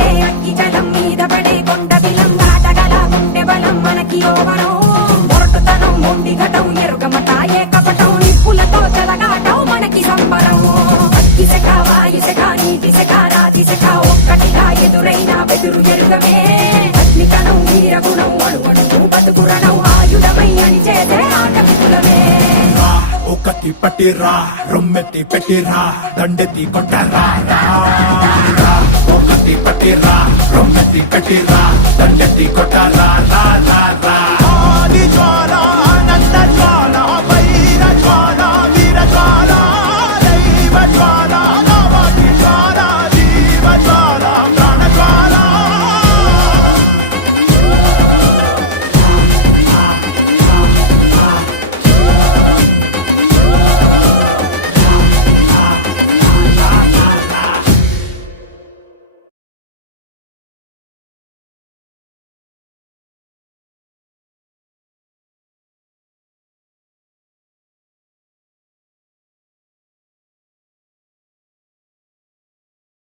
పడే అగ్గి జలం మీద పడే కొండ బిలం దాటగల గుండె బలం మనకి యోవనం మొరటుతనం మొండి ఘటం ఎరుగమట ఏ కపటం నిప్పులతో చెలగాటం మనకి సంబరం అగ్గిసెక వాయుసెక నీటిసెక రాతిసెక ఒక్కటిగా ఎదురైన బెదురు ఎరుగమే అగ్నికణం వీరగుణం అణువణువు బతుకురణం ఆయుధమై అని చేసే ఆటవికులమే ఒకటి పట్టిరా రొమ్మెత్తి పెట్టిరా దండెత్తి కొట్టరా ఒకటి పట్టిరా రొమ్మెత్తి పెట్టిరా దండెత్తి కొట్టరా రా రా రా